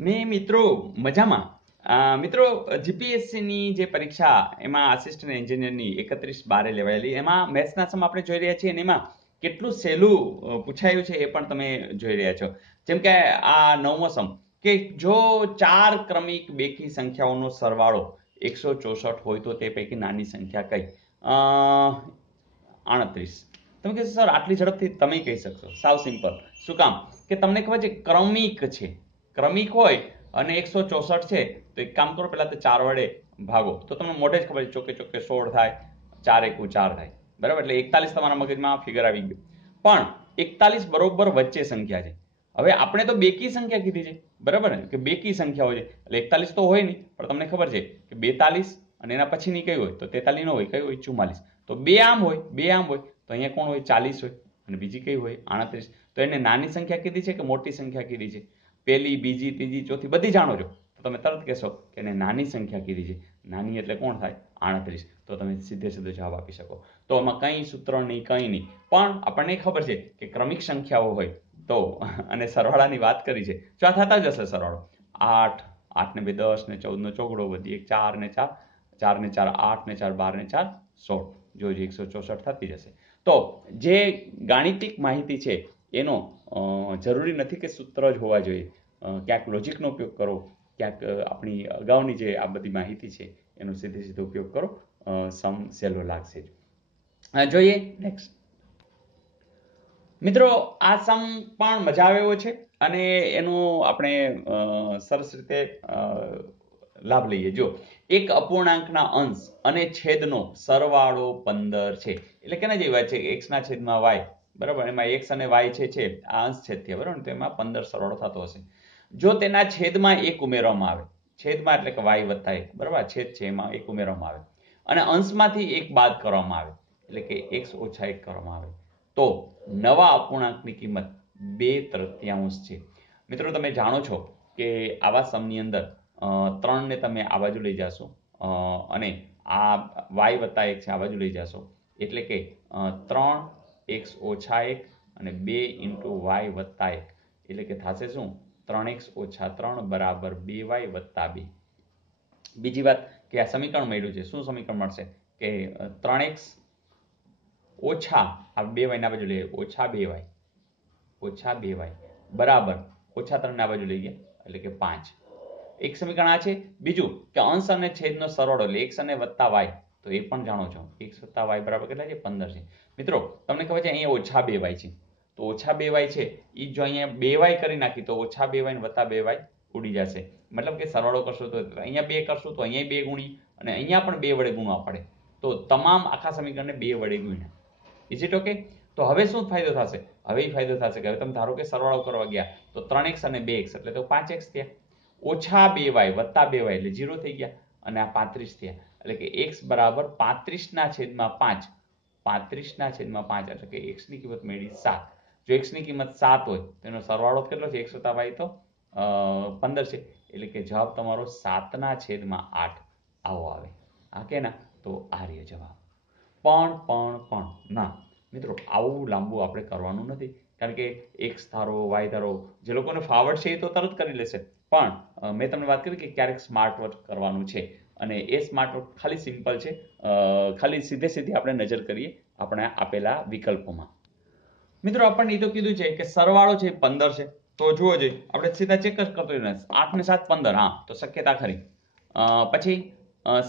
ને મિત્રો મજામાં. મિત્રો જીપીએસસી ની જે પરીક્ષા એમાં આસિસ્ટન્ટ એન્જિનિયરની 31/12 લેવાયેલી એમાં મેથ્સના સમ આપણે જોઈ રહ્યા છીએ અને એમાં કેટલું સહેલું પૂછાયું છે એ પણ તમે જોઈ રહ્યા છો. જેમ કે આ 9મો સમ કે જો 4 ક્રમિક બેકી સંખ્યાઓનો સરવાળો 164 હોય તો તે પૈકી નાની સંખ્યા કઈ? 38. તમે કહેશો સર આટલી ઝડપથી તમે કહી શકશો? સાવ સિમ્પલ. શું કામ? કે તમને ખબર છે ક્રમિક છે. ક્રમિક હોય અને 164 છે તો એક કામ કરો, પહેલા તો 4 વડે ભાગો તો તમને મોઢે જ ખબર છે ચોકે ચોકે 16 થાય, 4 એકુ 4 થાય, બરાબર? એટલે 41 તમારા મગજમાં ફિગર આવી ગયું. પણ 41 બરોબર વચ્ચે સંખ્યા છે. હવે આપણે તો બેકી સંખ્યા કીધી છે, બરાબર ને? કે બેકી સંખ્યાઓ છે એટલે 41 તો હોય નહીં, પણ તમને ખબર છે કે 42 અને એના પછીની કઈ હોય તો 43 નો હોય, કઈ હોય 44. તો બે આમ હોય તો અહીંયા કોણ હોય 40 હોય અને બીજી કઈ હોય 38. તો એને નાની સંખ્યા કીધી છે કે મોટી સંખ્યા કીધી છે? પહેલી, બીજી, ત્રીજી, ચોથી બધી જાણો છો તો તમે તરત કહેશો કે એને નાની સંખ્યા કીધી છે. નાની એટલે કોણ થાય? 38. તો તમે સીધે સીધો જવાબ આપી શકો. તો આમાં કંઈ સૂત્ર નહીં, કંઈ નહીં, પણ આપણને ખબર છે કે ક્રમિક સંખ્યાઓ હોય તો અને સરવાળાની વાત કરી છે, જો આ થતા જ હશે સરવાળો 8, 8 ને 2 10 ને 14 નો ચોગડો વધી 1 4 ને 4, 4 ને 4 8 ને 4 12 ને 4 16, જો 164 થતી જશે. તો જે ગાણિતિક માહિતી છે એનો જરૂરી નથી કે સૂત્ર જ હોવા જોઈએ. ક્યાંક લોજિકનો ઉપયોગ કરો, ક્યાંક આપણી અગાઉની જે આ બધી માહિતી છે એનો સીધે સીધો ઉપયોગ કરો, સમ સહેલો લાગશે. જોઈએ નેક્સ્ટ. મિત્રો આ સમ પણ મજા આવે એવો છે અને એનો આપણે સરસ રીતે લાભ લઈએ. જો એક અપૂર્ણાંકના અંશ અને છેદનો સરવાળો 15 છે, એટલે કેના જેવી વાત છે કે x ના છેદમાં y, બરાબર? એમાં x અને y છે આ અંશ છેદ થયા, બરાબર? તો એમાં 15 સરવાળો થતો હશે. જો તેના છેદમાં 1 ઉમેરવામાં આવે, છેદમાં એટલે કે y વત્તા 1, બરાબર? છેદ છે એમાં 1 ઉમેરવામાં આવે અને અંશમાંથી 1 બાદ કરવામાં આવે એટલે કે x ઓછા 1 કરવામાં આવે તો નવા અપૂર્ણાંકની કિંમત 2/3 છે. મિત્રો તમે જાણો છો કે આવા સમની અંદર 3 ને તમે આ બાજુ લઈ જશો અને આ y વત્તા 1 છે આ બાજુ લઈ જશો એટલે કે 3x ઓછા 1 અને 2 × y વત્તા 1 એટલે કે થશે શું? 3x ઓછા 3 બરાબર 2y વત્તા 2. બીજી વાત કે આ સમીકરણ મળ્યું છે, શું સમીકરણ મળશે કે 3x ઓછા આ 2y ના બાજુ લઈએ ઓછા 2y બરાબર ઓછા 3 ના બાજુ લઈ ગયા એટલે કે 5. એક સમીકરણ આ છે. બીજું કે અંશ અને છેદનો સરવાળો એટલે x અને વત્તા y, તો એ પણ જાણો છો x વત્તા y બરાબર કેટલા છે? 15 છે. મિત્રો તમને ખબર છે અહીંયા ઓછા 2y છે તો ઓછા 2y છે એ જો અહીંયા 2y કરી નાખી તો ઓછા 2y ને વત્તા 2y ઉડી જશે. મતલબ કે સરવાળો કરશો તો અહીંયા 2 કરશું તો અહીંયા 2 ગુણી અને અહીંયા પણ 2 વડે ગુણવા પડે તો તમામ આખા સમીકરણને 2 વડે ગુણ્યા. Is it okay? તો હવે શું ફાયદો થશે? હવે એ ફાયદો થશે કે હવે તમે ધારો કે સરવાળો કરવા ગયા તો 3x અને 2x એટલે તો 5x થયા, ઓછા 2y વત્તા 2y એટલે 0 થઈ ગયા અને આ 35 થયા એટલે કે x બરાબર 35 ના છેદમાં 5, 35 ના છેદમાં 5 એટલે કે x ની કિંમત મેળવી 7. જો x ની કિંમત 7 હોય તો એનો સરવાળો કેટલો છે? x વત્તા y તો 15 છે એટલે કે જવાબ તમારો 7 ના છેદમાં 8 આવો આવે. આ કે ના? તો આ રહ્યો જવાબ. પણ ના મિત્રો આવું લાંબુ આપણે કરવાનું નથી, કારણ કે x ધારો y ધારો જે લોકોને ફાવટ છે એ તો તરત કરી લેશે, પણ મેં તમને વાત કરી કે ક્યારેક સ્માર્ટ વર્ક કરવાનું છે અને એ સ્માર્ટ વર્ક ખાલી સિમ્પલ છે. ખાલી સીધી આપણે નજર કરીએ આપણે આપેલા વિકલ્પોમાં. મિત્રો આપણને એ તો કીધું છે કે સરવાળો છે 15 છે તો જુઓ જોઈએ આપણે સીધા ચેક જ કરતો 8 ને 7 15, હા તો શક્યતા ખરી. પછી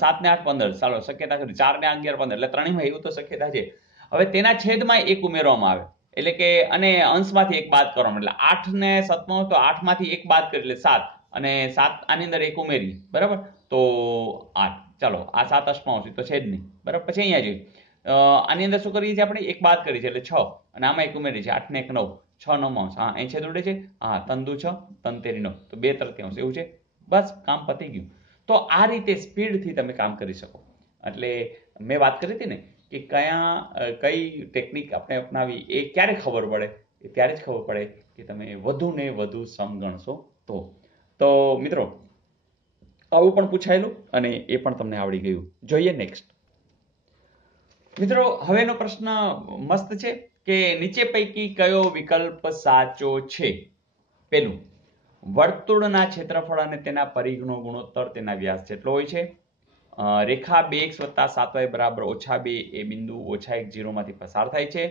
7 ને 8 15, ચાલો શક્યતા ખરી. 4 ને 11 15 એટલે ત્રણેયમાં એવું તો શક્યતા છે. હવે તેના છેદમાં 1 ઉમેરવામાં આવે એટલે કે અને અંશમાંથી 1 બાદ કરવામાં એટલે 8 ને 7 તો 8 માંથી 1 બાદ કરી એટલે 7 અને 7 આની અંદર 1 ઉમેરી, બરાબર? તો 8. ચાલો આ 7 અષ્ટમાંશ તો છે જ નહીં, બરાબર? પછી અહીંયા જોઈએ આની અંદર શું કરીએ છીએ આપણે? 1 બાદ કરી છે એટલે 6 અને આમાં 1 ઉમેરી છે 8 ને 1 9, 6 9 હા અહીં છેદ ઉડે છે, હા તંદુ 6 તન તેરી 9 તો 2/3 એવું છે. બસ કામ પતી ગયું. તો આ રીતે સ્પીડથી તમે કામ કરી શકો. એટલે મેં વાત કરી હતી ને કે કઈ ટેકનિક આપણે અપનાવી એ ક્યારે ખબર પડે? એ ત્યારે જ ખબર પડે કે તમે વધુ ને વધુ સમ ગણશો તો મિત્રો આવું પણ પૂછાયેલું અને એ પણ તમને આવડી ગયું. જોઈએ નેક્સ્ટ. મિત્રો હવેનો પ્રશ્ન મસ્ત છે કે નીચે પૈકી કયો વિકલ્પ સાચો છે? પેલું વર્તુળના ક્ષેત્રફળ અને તેના પરિઘનો ગુણોત્તર તેના વ્યાસ જેટલો હોય છે. રેખા 2x + 7y બરાબર -2 એ બિંદુ -1 માંથી પસાર થાય છે.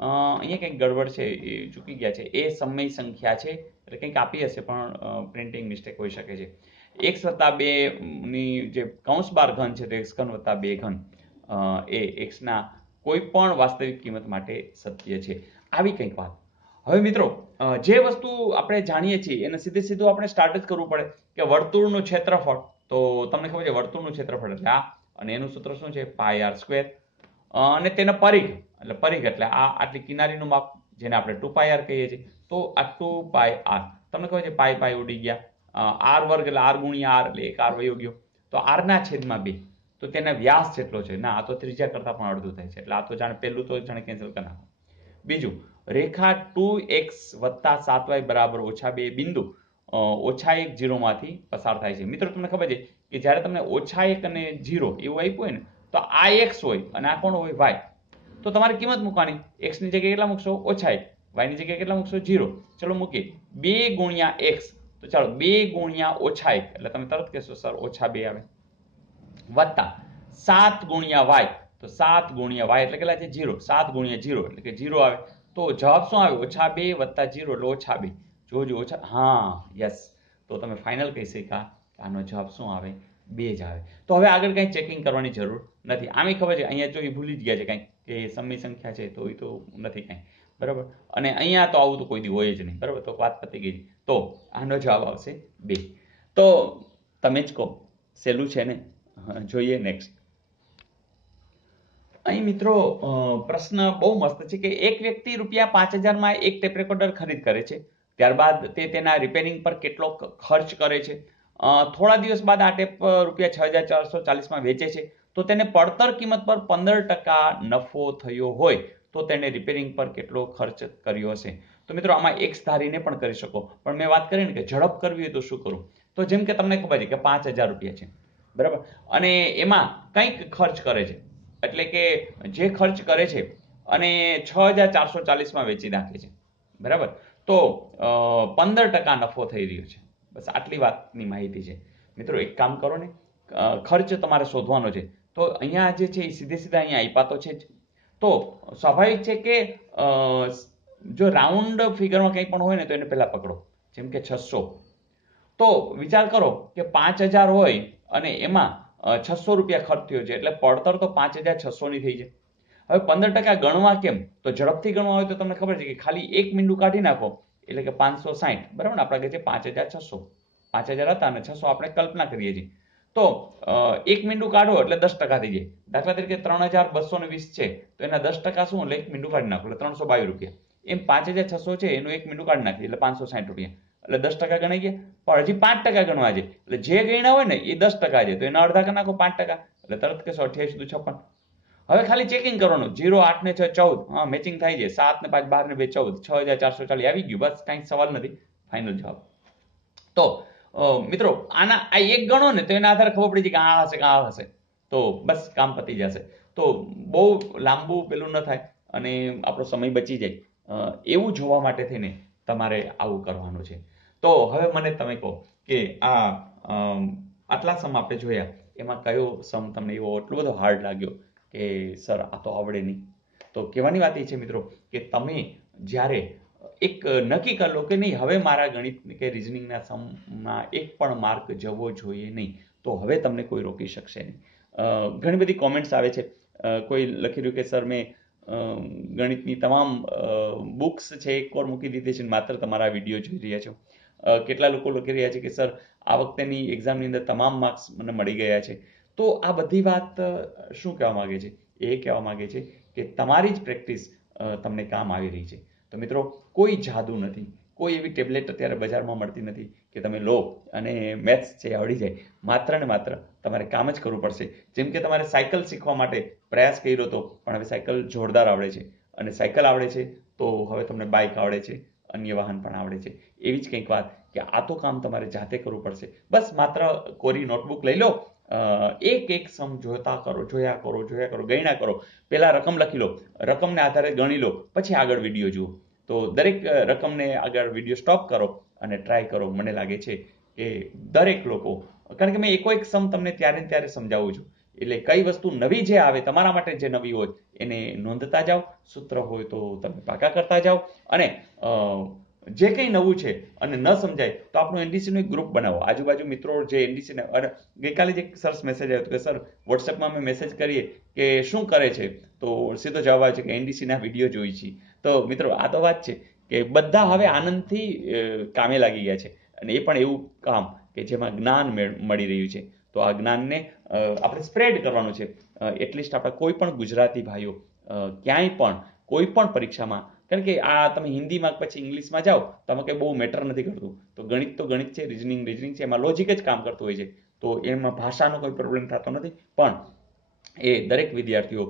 અહીંયા કંઈક ગડબડ છે, એ ચૂકી ગયા છે. એ સમય સંખ્યા છે, એટલે કંઈક આપી હશે પણ પ્રિન્ટિંગ મિસ્ટેક હોઈ શકે છે. x + 2 ની જે કૌંસ બાર ઘન છે તો x3 + 2 ઘન એ x ના કોઈ પણ વાસ્તવિક કિંમત માટે સત્ય છે. આવી કંઈક વાત. હવે મિત્રો, જે વસ્તુ આપણે જાણીએ છીએ એને સીધું આપણે સ્ટાર્ટ જ કરવું પડે કે વર્તુળનું ક્ષેત્રફળ. તો તમને ખબર છે વર્તુળનું ક્ષેત્રફળ એટલે આ, અને એનું સૂત્ર શું છે πr², અને તેનો પરિઘ એટલે આ આટલી કિનારીનું માપ જેને આપણે 2πr કહીએ છીએ. તો આ 2πr તમને ખબર છે પાઈ ઉડી ગયા, r² એટલે r ગુણ્યા r એટલે એક r વયો ગયો, તો r ના છેદમાં 2, તો તેના વ્યાસ જેટલો છે. ના, આ તો ત્રિજ્યા કરતા પણ અડધું થાય છે, એટલે આ તો જાણે પહેલું તો જાણે કેન્સલ કરી નાખો. બીજું, રેખા 2x + 7y બરાબર -2 બિંદુ -1 માંથી પસાર થાય છે. મિત્રો તમને ખબર છે કે જ્યારે તમને -1 અને 0 એવું આપ્યું હોય ને, તો આ x હોય અને આ કોણ હોય y. તો તમારે કિંમત મૂકવાની, x ની જગ્યાએ કેટલા મૂકશો -1, y ની જગ્યાએ કેટલા મૂકશો 0. ચલો મૂકીએ 2 ગુણ્યા x, તો ચાલો 2 ગુણ્યા -1 એટલે તમે તરત કહેશો સર -2 આવે, વત્તા 7 ગુણ્યા y, તો 7 ગુણ્યા y એટલે કેટલા છે 0, 7 ગુણ્યા 0 એટલે કે 0 આવે. તો જવાબ શું આવે -2 + 0 એટલે -2. જોજો હા યસ, તો તમે ફાઇનલ કહી શકા આનો જવાબ શું આવે 2 જ આવે. તો હવે આગળ કંઈ ચેકિંગ કરવાની જરૂર નથી. આમે ખબર છે અહીંયા જો એ ભૂલી જ ગયા છે કંઈક કે સમય સંખ્યા છે, તો એ તો નથી કંઈ, બરાબર. અને અહીંયા તો આવું તો કોઈ દી હોય જ નહીં, બરાબર. તો વાત પતી ગઈ. તો આનો જવાબ આવશે 2. તો તમે જ કહો, સહેલું છે ને? જોઈએ નેક્સ્ટ. અહીં મિત્રો પ્રશ્ન બહુ મસ્ત છે કે એક વ્યક્તિ ₹5000 માં એક ટેપ રેકોર્ડર ખરીદ કરે છે, ત્યારબાદ તે તેના રિપેરિંગ પર કેટલો ખર્ચ કરે છે. થોડા દિવસ બાદ આ ટેપ ₹6440 માં વેચે છે, તો તેને પડતર કિંમત પર 15% નફો થયો હોય તો તેને રિપેરિંગ પર કેટલો ખર્ચ કર્યો હશે. તો મિત્રો આમાં x ધારીને પણ કરી શકો, પણ મેં વાત કરી ને કે ઝડપ કરવી હોય તો શું કરું. તો જેમ કે તમને ખબર છે કે ₹5000 છે, બરાબર, અને એમાં કંઈક ખર્ચ કરે છે, એટલે કે જે ખર્ચ કરે છે અને 6440 માં વેચી નાખે છે, બરાબર. તો 15% નફો થઈ રહ્યો છે. બસ આટલી વાતની માહિતી છે. મિત્રો એક કામ કરો ને, ખર્ચ તમારે શોધવાનો છે. તો અહીંયા જે છે એ સીધે અહીંયા આપ્યા તો છે જ. તો સ્વાભાવિક છે કે જો રાઉન્ડ ફિગરમાં કંઈ પણ હોય ને તો એને પહેલા પકડો, જેમ કે 600. તો વિચાર કરો કે 5000 હોય અને એમાં ₹600 ખર્ચ થયો છે, એટલે પડતર તો 5600 ની થઈ જાય. હવે 15% ગણવા કેમ? તો ઝડપથી ગણવા હોય તો તમને ખબર છે કે ખાલી એક મીંડું કાઢી નાખો એટલે કે 560, બરાબર ને? આપણે કહે છે 5600, 5000 હતા અને 600 આપણે કલ્પના કરીએ છીએ. તો એક મીંડું કાઢો એટલે 10% થઈ જાય. દાખલા તરીકે 3220 છે, તો એના 10% શું, એટલે એક મીંડું કાઢી નાખો એટલે ₹322. એમ 5600 છે એનું એક મીંડું કાઢી નાખીએ એટલે ₹560, એટલે 10% ગણાઈ ગયા. પણ હજી 5% ગણવા છે, એટલે જે ગણ્યા હોય ને એ 10% છે, તો એના અડધા કરી નાખો 5%, એટલે તરત કહેશો 88 દુ 56. હવે ખાલી ચેકિંગ કરવાનું, 0 8 ને 6 14, હા મેચિંગ થાય છે, 7 ને 5 12 ને 2 14, 6440 આવી ગયું. બસ કાંઈ સવાલ નથી, ફાઇનલ જવાબ. તો મિત્રો આના આ એક ગણો ને તો એના આધારે ખબર પડી જાય કે આ હશે કે આ હશે, તો બસ કામ પતી જશે. તો બહુ લાંબુ પેલું ન થાય અને આપણો સમય બચી જાય, એવું જોવા માટે થઈને તમારે આવું કરવાનું છે. તો હવે મને તમે કહો કે આ આટલા સમ આપણે જોયા, એમાં કયો સમ તમને એવો એટલો બધો હાર્ડ લાગ્યો કે સર આ તો આવડે નહીં? તો કહેવાની વાત એ છે મિત્રો કે તમે જ્યારે એક નક્કી કરી લો કે નહીં હવે મારા ગણિત કે રિઝનિંગના સમમાં એક પણ માર્ક જવો જોઈએ નહીં, તો હવે તમને કોઈ રોકી શકશે નહીં. ઘણી બધી કોમેન્ટ્સ આવે છે, કોઈ લખી રહ્યું કે સર મેં ગણિતની તમામ બુક્સ છે એક વાર મૂકી દીધી છે, માત્ર તમારા વિડીયો જોઈ રહ્યા છો. કેટલા લોકો લખી રહ્યા છે કે સર આ વખતેની એક્ઝામની અંદર તમામ માર્ક્સ મને મળી ગયા છે. તો આ બધી વાત શું કહેવા માંગે છે? એ કહેવા માંગે છે કે તમારી જ પ્રેક્ટિસ તમને કામ આવી રહી છે. તો મિત્રો કોઈ જાદુ નથી, કોઈ એવી ટેબ્લેટ અત્યારે બજારમાં મળતી નથી કે તમે લો અને મેથ્સ છે આવડી જાય. માત્ર ને માત્ર તમારે કામ જ કરવું પડશે. જેમ કે તમારે સાયકલ શીખવા માટે પ્રયાસ કર્યો હતો, પણ હવે સાયકલ જોરદાર આવડે છે, અને સાયકલ આવડે છે તો હવે તમને બાઇક આવડે છે, અન્ય વાહન પણ આવડે છે. એવી જ કંઈક વાત કે આ તો કામ તમારે જાતે કરવું પડશે. બસ માત્ર કોરી નોટબુક લઈ લો, એક સમ જોયા કરો, ગણ્યા કરો. પહેલા રકમ લખી લો, રકમને આધારે ગણી લો, પછી આગળ વિડીયો જુઓ. તો દરેક રકમને આગળ વિડીયો સ્ટોપ કરો અને ટ્રાય કરો. મને લાગે છે કે દરેક લોકો, કારણ કે મેં એકો એક સમ તમને ત્યારે ને ત્યારે સમજાવું છું, એટલે કઈ વસ્તુ નવી જે આવે તમારા માટે જે નવી હોય એને નોંધતા જાઓ, સૂત્ર હોય તો તમે પાકા કરતા જાઓ, અને જે કંઈ નવું છે અને ન સમજાય તો આપણું એનડીસીનું એક ગ્રુપ બનાવો. આજુબાજુ મિત્રો જે એનડીસી, અને ગઈકાલે જ એક સરસ મેસેજ આવ્યો કે સર વોટ્સએપમાં અમે મેસેજ કરીએ કે શું કરે છે, તો સીધો જવાબ આવે છે કે એનડીસીના વિડીયો જોઈ છીએ. તો મિત્રો આ તો વાત છે કે બધા હવે આનંદથી કામે લાગી ગયા છે, અને એ પણ એવું કામ કે જેમાં જ્ઞાન મળી રહ્યું છે. તો આ જ્ઞાનને આપણે સ્પ્રેડ કરવાનું છે. એટલીસ્ટ આપણા કોઈ પણ ગુજરાતી ભાઈઓ ક્યાંય પણ કોઈ પણ પરીક્ષામાં, કારણ કે આ તમે હિન્દીમાં પછી ઇંગ્લિશમાં જાઓ તો આમાં કંઈ બહુ મેટર નથી કરતું. તો ગણિત છે, રિઝનિંગ છે, એમાં લોજિક જ કામ કરતું હોય છે. તો એમાં ભાષાનો કોઈ પ્રોબ્લેમ થતો નથી, પણ એ દરેક વિદ્યાર્થીઓ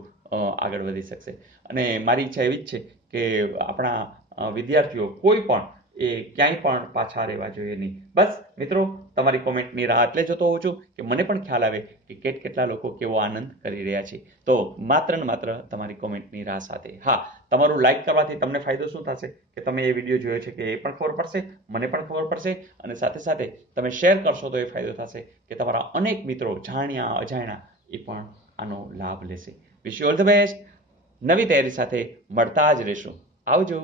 આગળ વધી શકશે. અને મારી ઈચ્છા એવી જ છે કે આપણા વિદ્યાર્થીઓ કોઈ પણ એ ક્યાંય પણ પાછા રહેવા જોઈએ નહીં. બસ મિત્રો, તમારી કોમેન્ટની રાહ એટલે જોતો હોઉં છું કે મને પણ ખ્યાલ આવે કે કેટલા લોકો કેવો આનંદ કરી રહ્યા છે. તો માત્ર ને માત્ર તમારી કોમેન્ટની રાહ સાથે. હા, તમારું લાઈક કરવાથી તમને ફાયદો શું થશે કે તમે એ વિડીયો જોયો છે કે એ પણ ખબર પડશે, મને પણ ખબર પડશે, અને સાથે સાથે તમે શેર કરશો તો એ ફાયદો થશે કે તમારા અનેક મિત્રો જાણ્યા અજાણ્યા એ પણ આનો લાભ લેશે. Wish you all the best. નવી તૈયારી સાથે મળતા જ રહેશું. આવજો.